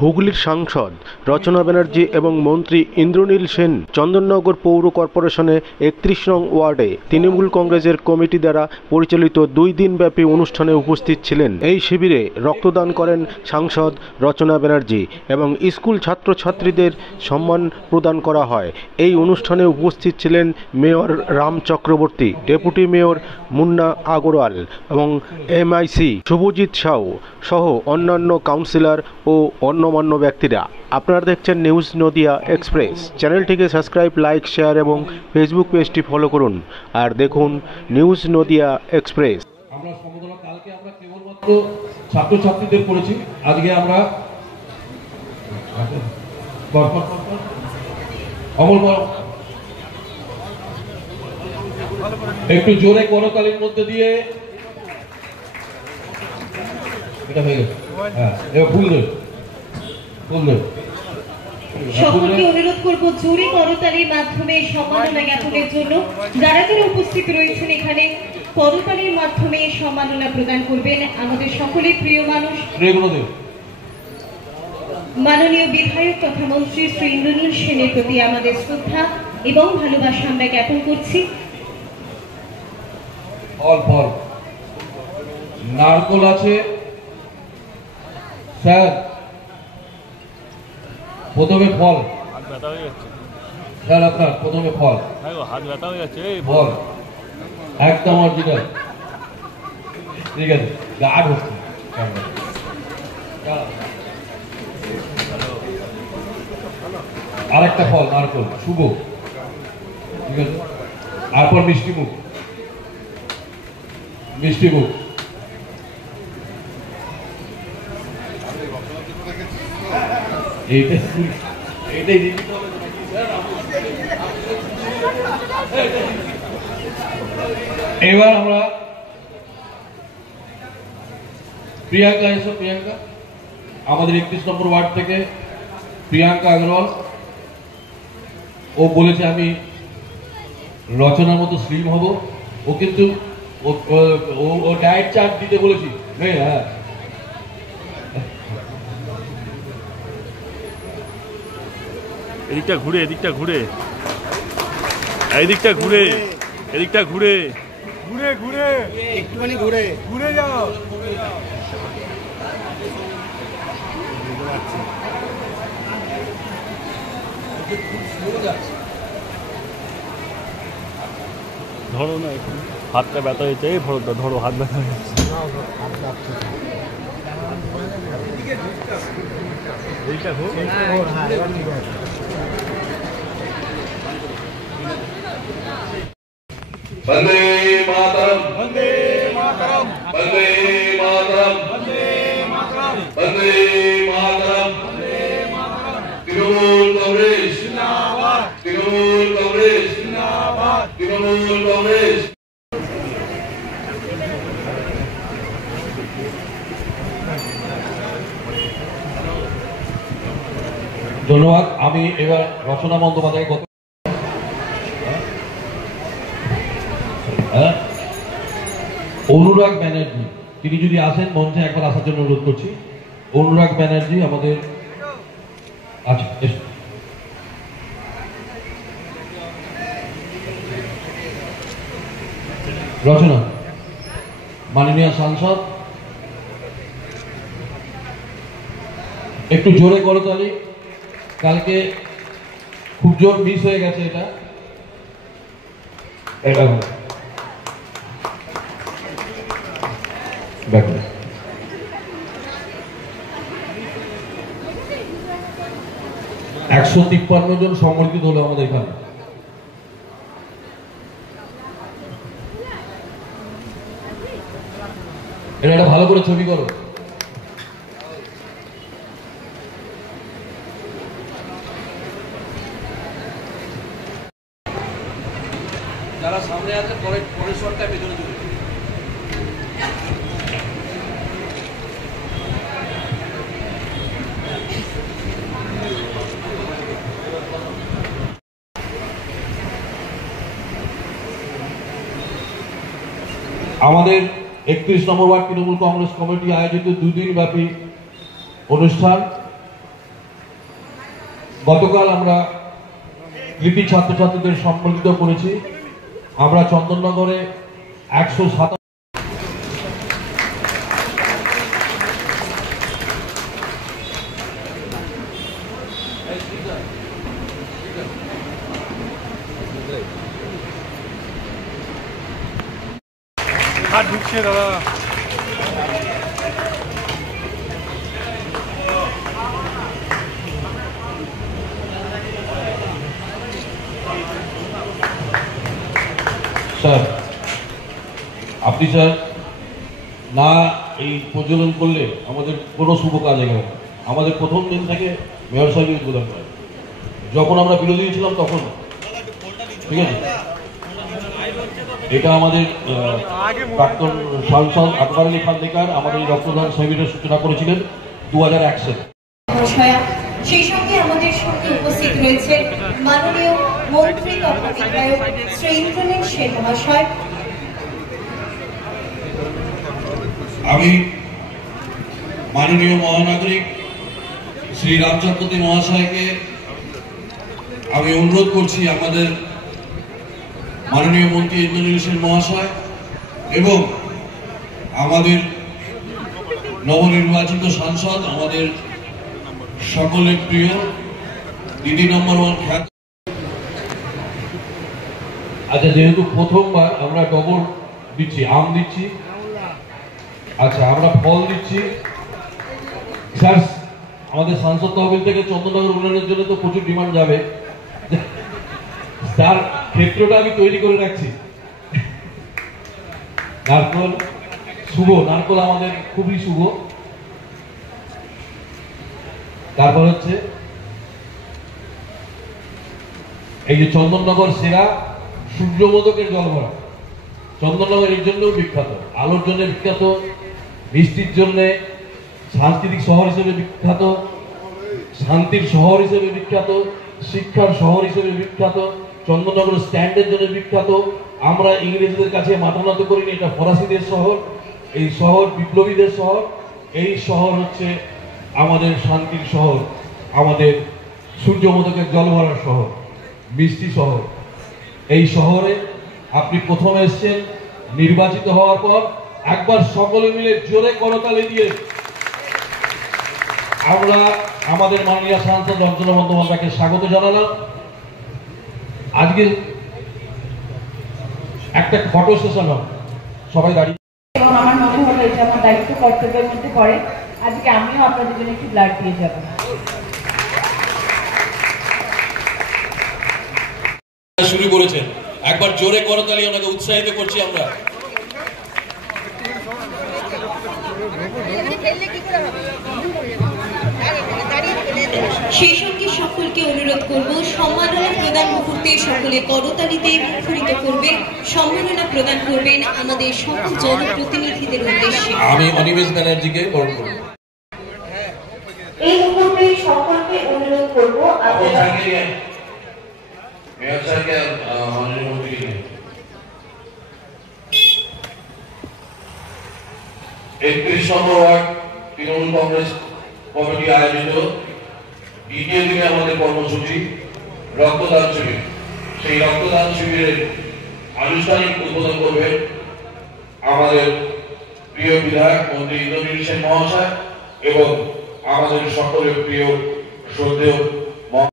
হুগলির সাংসদ রচনা ব্যানার্জি এবং মন্ত্রী ইন্দ্রনীল সেন চন্দননগর পৌর কর্পোরেশনে ৩১ নং ওয়ার্ডে তৃণমূল কংগ্রেসের কমিটি দ্বারা পরিচালিত 2 দিনব্যাপী অনুষ্ঠানে উপস্থিত ছিলেন। এই শিবিরে রক্তদান করেন সাংসদ রচনা ব্যানার্জি এবং স্কুল ছাত্রছাত্রীদের সম্মান প্রদান করা হয়। এই অনুষ্ঠানে উপস্থিত ছিলেন mayor Ram Chakraborty, deputy mayor Munna Agarwal এবং এমআইসি শুভজিৎ সাউ সহ অন্যান্য কাউন্সিলর ও অন্যমান্য ব্যক্তিরা। আপনারা দেখছেন নিউজ নদিয়া এক্সপ্রেস। চ্যানেলটিকে সাবস্ক্রাইব, লাইক, শেয়ার এবং ফেসবুক পেজটি ফলো করুন আর দেখুন নিউজ নদিয়া এক্সপ্রেস। আমরা সম্বোধনা কালকে আমরা কেবলমাত্র ছাত্রছাত্রীদের করেছি, আজকে আমরা একটু জোরে করতালির মধ্যে দিয়ে এটা হয়ে গেছে। হ্যাঁ, এবার ফুল দেব। সকলকে অনুরোধ করব জোরে করতালির মাধ্যমে সম্মাননা জ্ঞাপনের জন্য। যারা যারা উপস্থিত রয়েছেন এখানে করতালির মাধ্যমে সম্মাননা প্রদান করবেন আমাদের সকলের প্রিয় মানুষ মাননীয় বিধায়ক তথা মন্ত্রী শ্রী ইন্দ্রনীল সেনের প্রতি আমাদের শ্রদ্ধা এবং ভালোবাসা আমরা জ্ঞাপন করছি। ফল নারকোল আছে স্যার, প্রথমে ফল। হাত ব্যথা হয়ে যাচ্ছে স্যার, আপনার প্রথমে ফল। হাত ব্যথা হয়ে যাচ্ছে। ফল একদম অরিজিনাল, ঠিক আছে। গাঢ় হচ্ছে আরেকটা ফল নারকোল শুভ, ঠিক আছে। তারপর মিষ্টি মুখ এবার আমরা প্রিয়াঙ্কা এসো। প্রিয়াঙ্কা আমাদের 31 নম্বর ওয়ার্ড থেকে প্রিয়াঙ্কা আগরওয়াল। ও বলেছে আমি রচনার মতো স্লিম হব। ও কিন্তু ও ডায়েট চার্ট দিতে বলেছি। হ্যাঁ, এদিকটা ঘুরে একটুখানি ঘুরে যাও। ধরো না, একটু হাতটা ব্যথা হয়েছে। এই ধরো, হাত ব্যথা হয়ে যাচ্ছে। বন্দে মাতরম, বন্দে মাতরম, বন্দে মাতরম, বন্দে মাতরম, বন্দে মাতরম, বন্দে মাতরম। তৃণমূল কংগ্রেস জিন্দাবাদ, তৃণমূল কংগ্রেস জিন্দাবাদ, তৃণমূল কংগ্রেস। ধন্যবাদ। আমি এবার রচনা বন্দ্যোপাধ্যায় কথা অনুরাগ ব্যানার্জি, তিনি যদি আসেন মঞ্চে একবার আসার জন্য অনুরোধ করছি। অনুরাগ ব্যানার্জি আমাদের আচ্ছা, রচনা মাননীয় সাংসদ, একটু জোরে করো তাহলে। কালকে খুব জোর মিস হয়ে গেছে এটা। 153 জন সংগঠিত হলো আমাদের এখানে। এটা একটা ভালো করে ছবি করো। যারা সামনে আছে পরের শটটা পেছনে চলে আমাদের 31 নম্বর ওয়ার্ড তৃণমূল কংগ্রেস কমিটি আয়োজিত 2 দিন ব্যাপী অনুষ্ঠান। গতকাল আমরা কৃতি ছাত্রছাত্রীদের সম্মানিত করেছি। আমরা চন্দননগরে 107 হাত ঢুকছে দাদা। স্যার, আপনি স্যার না এই প্রজ্বলন করলে আমাদের কোনো শুভ কাজ এগোবে না। আমাদের প্রথম দিন থেকে মেয়র সাহেব উদ্বোধন করেন, যখন আমরা বিরোধী ছিলাম তখন। ঠিক আছে, এটা আমাদের প্রাক্তন সাংসদ আকবর আলী খান আমাদের এই রক্তদান শিবিরের সূচনা করেছিলেন 2001 সালে। সেই সঙ্গে আমাদের সঙ্গে উপস্থিত রয়েছে মাননীয় মন্ত্রী তথা বিধায়ক শ্রী ইন্দ্রনীল সেন মহাশয়। আমি মাননীয় মহানাগরিক শ্রী রামচন্দ্রপতি মহাশয়কে আমি অনুরোধ করছি, আমাদের মাননীয় মন্ত্রী ইন্দ্রনীল সেন মহাশয় এবং আমাদের নবনির্বাচিত সাংসদ, আমাদের সকলের প্রিয় দিদি নম্বর 1 খ্যাত। আচ্ছা, যেহেতু প্রথমবার আমরা ডবল দিচ্ছি, আম দিচ্ছি, আচ্ছা আমরা ফল দিচ্ছি। স্যার, আমাদের সাংসদ তহবিল থেকে চন্দননগর উন্নয়নের জন্য তো প্রচুর ডিমান্ড যাবে, তার ক্ষেত্রটা আমি তৈরি করে রাখছি। নারকল শুভ, নারকল আমাদের খুবই শুভ। তারপর হচ্ছে এই যে চন্দননগর সেরা সূর্যমোদকের জল ভরা। চন্দননগর এর জন্যও বিখ্যাত, আলোর জন্য বিখ্যাত, বৃষ্টির জন্য, সাংস্কৃতিক শহর হিসেবে বিখ্যাত, শান্তির শহর হিসেবে বিখ্যাত, শিক্ষার শহর হিসেবে বিখ্যাত। চন্দননগর স্ট্যান্ডের জন্য বিখ্যাত। আমরা ইংরেজদের কাছে মাথা নত করিনি, এটা ফরাসিদের শহর, এই শহর বিপ্লবীদের শহর। এই শহর হচ্ছে আমাদের শান্তির শহর, আমাদের সূর্যমোদকের জল ভরার শহর, মিষ্টি শহর। এই শহরে আপনি প্রথমে এসেছেন, নির্বাচিত হওয়ার পর একবার সকলে মিলে জোরে করতালি দিয়ে আমরা আমাদের মাননীয় সাংসদ রঞ্জনা বন্দ্যোপাধ্যায়কে স্বাগত জানালাম। আজকে একটা ফটো সেশন হবে, সবাই দাঁড়িয়ে। এবং আমার মনে হলো এটা আমার দায়িত্ব কর্তব্যের মধ্যে পড়ে, আজকে আমিও আপনাদের জন্য একটু ব্লাড দিয়ে যাব। শুরু করেছেন, একবার জোরে করতালি ওনাকে উৎসাহিত করছি আমরা। সেই সঙ্গে সকলকে অনুরোধ করব, সম্মাননা প্রদান মুহূর্তে সকলে করতালিতে মুখরিত করবেন। সম্মাননা প্রদান করবেন আমাদের সকল জনপ্রতিনিধিদের উদ্দেশ্যে। আমি অনিমেষ ব্যানার্জিকে বরণ করব। এই মুহূর্তে সকলকে অনুরোধ করব আপনারা মেয়র সাহেবকে মাননীয় মন্ত্রীকে 31 নম্বর ওয়ার্ড তৃণমূল কংগ্রেস কমিটি আয়োজিত দ্বিতীয় দিনে আমাদের কর্মসূচি রক্তদান শিবির। সেই রক্তদান শিবিরের আনুষ্ঠানিক উদ্বোধন করবেন আমাদের প্রিয় বিধায়ক মন্ত্রী ইন্দ্রনীল সেন মহাশয় এবং আমাদের সকলের প্রিয় শ্রদ্ধেয়